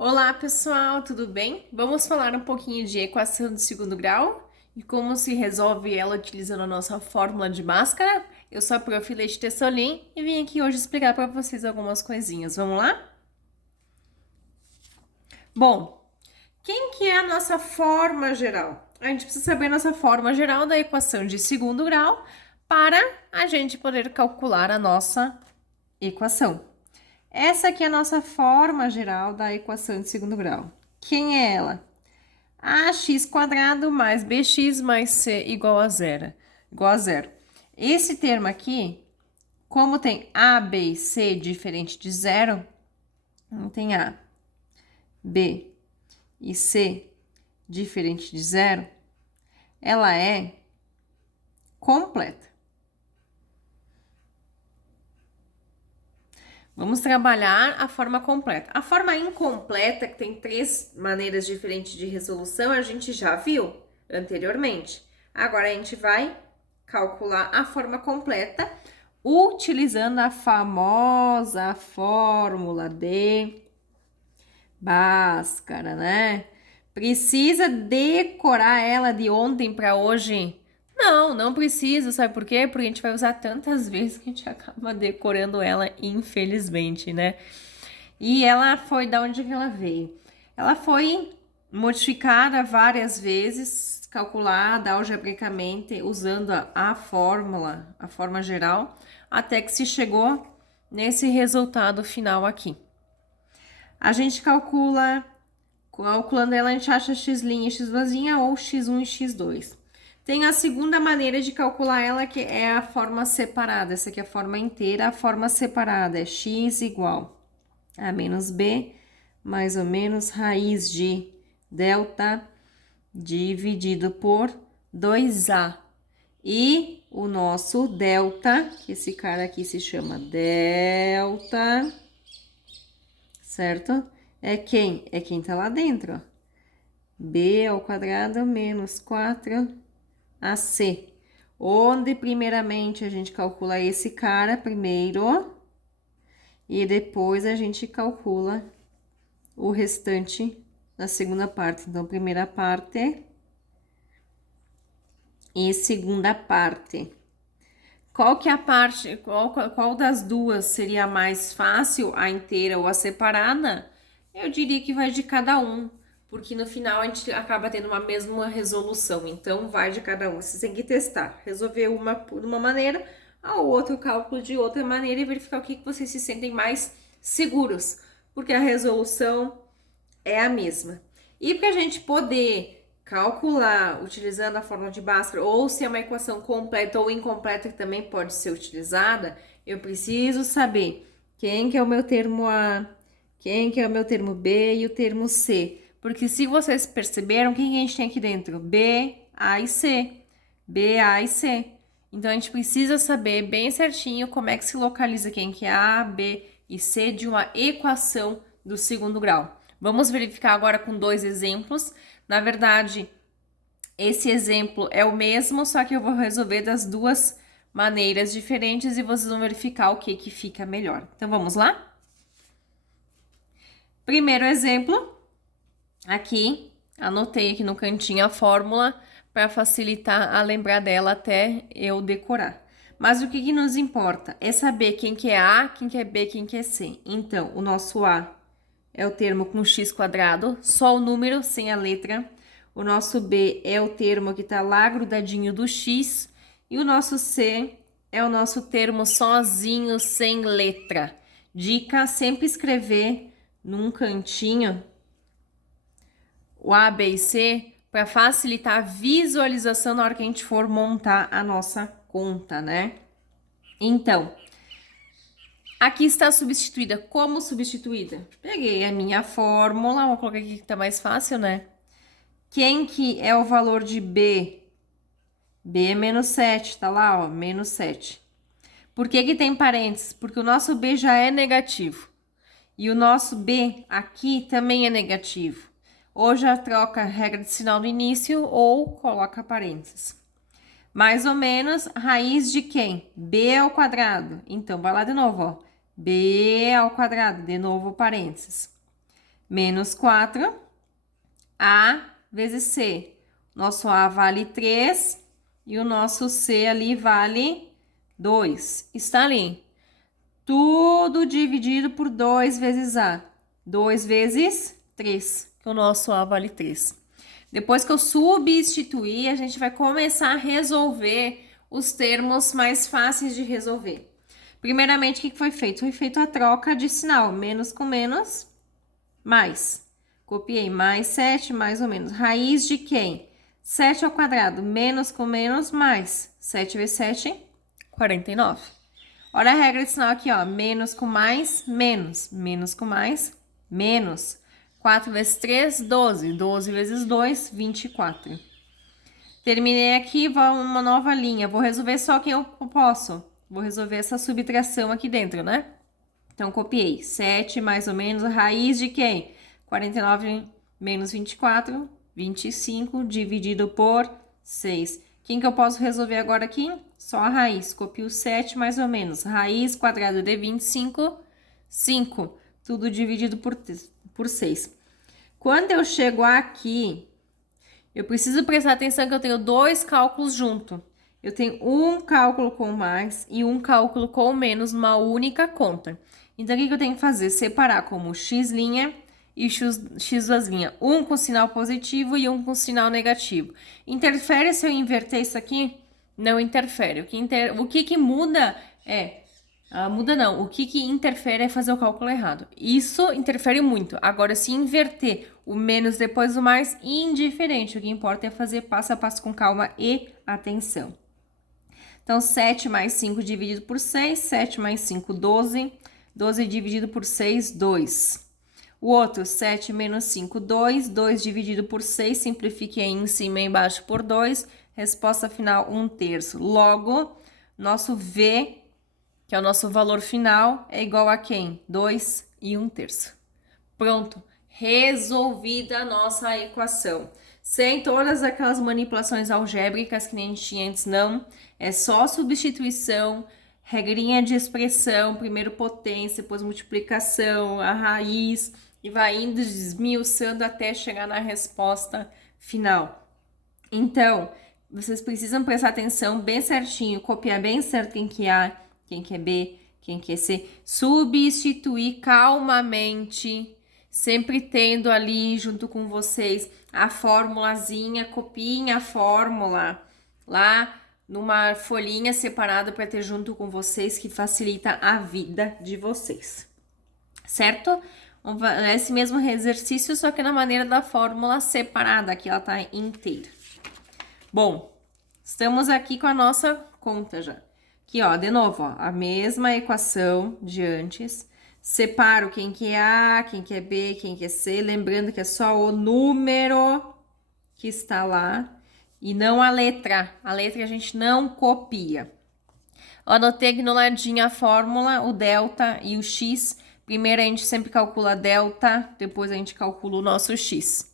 Olá, pessoal, tudo bem? Vamos falar um pouquinho de equação de segundo grau e como se resolve ela utilizando a nossa fórmula de Bhaskara. Eu sou a Prof. Leite Tessolin e vim aqui hoje explicar para vocês algumas coisinhas. Vamos lá? Bom, quem que é a nossa forma geral? A gente precisa saber a nossa forma geral da equação de segundo grau para a gente poder calcular a nossa equação. Essa aqui é a nossa forma geral da equação de segundo grau. Quem é ela? Ax quadrado mais bx mais c igual a zero. Igual a zero. Esse termo aqui, como tem a, b e c diferente de zero, não tem a, b e c diferente de zero, ela é completa. Vamos trabalhar a forma completa. A forma incompleta, que tem três maneiras diferentes de resolução, a gente já viu anteriormente. Agora a gente vai calcular a forma completa utilizando a famosa fórmula de Bhaskara, né? Precisa decorar ela de ontem para hoje? Não, não precisa, sabe por quê? Porque a gente vai usar tantas vezes que a gente acaba decorando ela, infelizmente, né? E ela foi da onde que ela veio? Ela foi modificada várias vezes, calculada algebricamente, usando a fórmula, a forma geral, até que se chegou nesse resultado final aqui. A gente calculando ela, a gente acha x' e x' ou x1 e x2. Tem a segunda maneira de calcular ela, que é a forma separada. Essa aqui é a forma inteira, a forma separada é x igual a menos b, mais ou menos raiz de delta dividido por 2a. E o nosso delta, que esse cara aqui se chama delta, certo? É quem? É quem tá lá dentro, ó. B ao quadrado menos 4ac. Onde, primeiramente, a gente calcula esse cara primeiro. E depois a gente calcula o restante na segunda parte. Então, primeira parte e segunda parte. Qual que é a parte, qual das duas seria mais fácil, a inteira ou a separada? Eu diria que vai de cada um, porque no final a gente acaba tendo uma mesma resolução, então vai de cada um. Você tem que testar, resolver uma de uma maneira, a outro cálculo de outra maneira e verificar o que vocês se sentem mais seguros, porque a resolução é a mesma. E para a gente poder calcular utilizando a fórmula de Bhaskara, ou se é uma equação completa ou incompleta que também pode ser utilizada, eu preciso saber quem que é o meu termo A, quem que é o meu termo B e o termo C. Porque se vocês perceberam, quem que a gente tem aqui dentro? B, A e C. B, A e C. Então, a gente precisa saber bem certinho como é que se localiza quem que é A, B e C de uma equação do segundo grau. Vamos verificar agora com dois exemplos. Na verdade, esse exemplo é o mesmo, só que eu vou resolver das duas maneiras diferentes e vocês vão verificar o que fica melhor. Então, vamos lá? Primeiro exemplo, aqui, anotei aqui no cantinho a fórmula para facilitar a lembrar dela até eu decorar. Mas o que nos importa é saber quem que é A, quem que é B, quem que é C. Então, o nosso A é o termo com x quadrado, só o número, sem a letra. O nosso B é o termo que está lá grudadinho do x. E o nosso C é o nosso termo sozinho, sem letra. Dica, sempre escrever num cantinho o A, B e C para facilitar a visualização na hora que a gente for montar a nossa conta, né? Então, aqui está substituída. Como substituída? Peguei a minha fórmula, vou colocar aqui que tá mais fácil, né? Quem que é o valor de B? B é menos 7, tá lá, ó, menos 7. Por que que tem parênteses? Porque o nosso B já é negativo. E o nosso B aqui também é negativo. Ou já troca a regra de sinal do início ou coloca parênteses. Mais ou menos, raiz de quem? B ao quadrado. Então, vai lá de novo, ó. B ao quadrado, de novo parênteses. menos 4, A vezes C. Nosso A vale 3 e o nosso C ali vale 2. Está ali. Tudo dividido por 2 vezes A. 2 vezes 3, que o nosso A vale 3. Depois que eu substituir, a gente vai começar a resolver os termos mais fáceis de resolver. Primeiramente, o que foi feito? Foi feita a troca de sinal. Menos com menos, mais. Copiei mais 7, mais ou menos. Raiz de quem? 7 ao quadrado. Menos com menos, mais. 7 vezes 7, 49. Olha a regra de sinal aqui, ó. Menos com mais, menos. Menos com mais, menos. 4 vezes 3, 12. 12 vezes 2, 24. Terminei aqui, vou uma nova linha. Vou resolver só quem eu posso. Vou resolver essa subtração aqui dentro, né? Então, copiei. 7 mais ou menos, raiz de quem? 49 menos 24, 25, dividido por 6. Quem que eu posso resolver agora aqui? Só a raiz. Copio 7 mais ou menos. Raiz quadrada de 25, 5. Tudo dividido por 6. Quando eu chego aqui, eu preciso prestar atenção que eu tenho dois cálculos junto. Eu tenho um cálculo com mais e um cálculo com menos numa única conta. Então, o que eu tenho que fazer? Separar como x' e x2'. Um com sinal positivo e um com sinal negativo. Interfere se eu inverter isso aqui? Não interfere. O que muda é... muda não. O que interfere é fazer o cálculo errado. Isso interfere muito. Agora, se inverter o menos depois do mais, indiferente. O que importa é fazer passo a passo com calma e atenção. Então, 7 mais 5 dividido por 6. 7 mais 5, 12. 12 dividido por 6, 2. O outro, 7 menos 5, 2. 2 dividido por 6, simplifiquei em cima e embaixo por 2. Resposta final, 1/3. Logo, nosso V, que é o nosso valor final, é igual a quem? 2 e 1/3. Pronto, resolvida a nossa equação. Sem todas aquelas manipulações algébricas que nem a gente tinha antes, não. É só substituição, regrinha de expressão, primeiro potência, depois multiplicação, a raiz, e vai indo desmiuçando até chegar na resposta final. Então, vocês precisam prestar atenção bem certinho, copiar bem certo quem que é A, quem que é B, quem que é C, substituir calmamente, sempre tendo ali junto com vocês a formulazinha, copiem a fórmula lá numa folhinha separada para ter junto com vocês, que facilita a vida de vocês, certo? Esse mesmo exercício, só que na maneira da fórmula separada, aqui ela tá inteira. Bom, estamos aqui com a nossa conta já. Aqui, ó, de novo, ó, a mesma equação de antes. Separo quem que é A, quem que é B, quem que é C. Lembrando que é só o número que está lá e não a letra. A letra a gente não copia. Eu anotei aqui no ladinho a fórmula, o delta e o x. Primeiro a gente sempre calcula delta, depois a gente calcula o nosso x.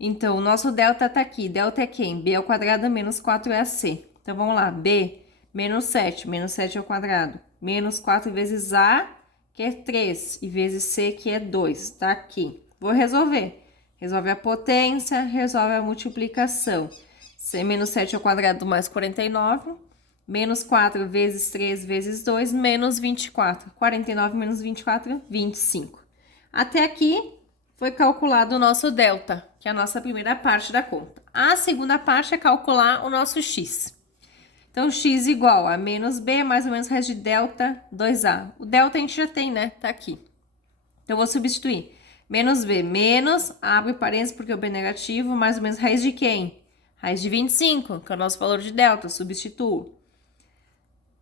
Então, o nosso delta tá aqui. Delta é quem? B ao quadrado menos 4 é a C. Então, vamos lá. B, menos 7. Menos 7 ao quadrado. Menos 4 vezes A, que é 3. E vezes C, que é 2. Tá aqui. Vou resolver. Resolve a potência, resolve a multiplicação. Menos 7 ao quadrado mais 49. Menos 4 vezes 3 vezes 2, menos 24. 49 menos 24, 25. Até aqui foi calculado o nosso delta, que é a nossa primeira parte da conta. A segunda parte é calcular o nosso x. Então, x igual a menos b, mais ou menos raiz de delta 2a. O delta a gente já tem, né? Tá aqui. Então, eu vou substituir. Menos b, menos, abre parênteses porque o b é negativo, mais ou menos raiz de quem? Raiz de 25, que é o nosso valor de delta, substituo.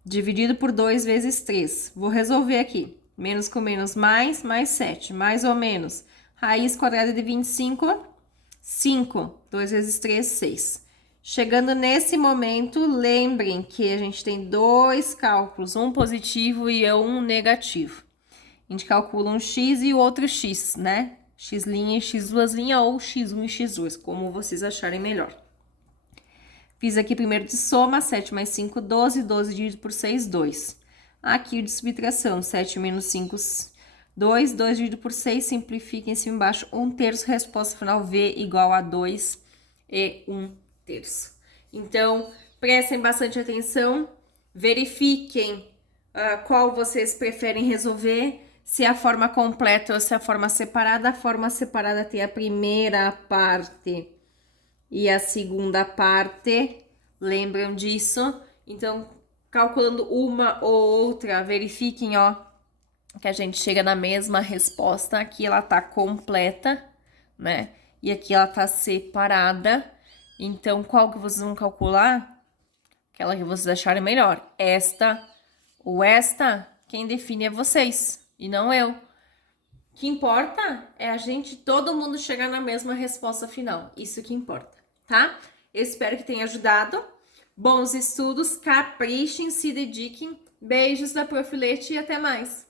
Dividido por 2 vezes 3. Vou resolver aqui. Menos com menos, mais 7. Mais ou menos. Raiz quadrada de 25, 5. 2 vezes 3, 6. Chegando nesse momento, lembrem que a gente tem dois cálculos, um positivo e um negativo. A gente calcula um x e o outro x, né? X' e x2' ou x1 e x2, como vocês acharem melhor. Fiz aqui primeiro de soma, 7 mais 5, 12. 12 dividido por 6, 2. Aqui o de subtração, 7 menos 5, 2, 2 dividido por 6, simplifica em cima e embaixo, 1/3, resposta final V igual a 2 e 1/3. Então, prestem bastante atenção, verifiquem qual vocês preferem resolver, se é a forma completa ou se é a forma separada. A forma separada tem a primeira parte e a segunda parte, lembram disso? Então, calculando uma ou outra, verifiquem, ó, que a gente chega na mesma resposta. Aqui ela tá completa, né? E aqui ela tá separada. Então, qual que vocês vão calcular? Aquela que vocês acharem melhor. Esta ou esta, quem define é vocês e não eu. O que importa é a gente, todo mundo chegar na mesma resposta final. Isso que importa, tá? Eu espero que tenha ajudado. Bons estudos, caprichem, se dediquem. Beijos da Profilete e até mais!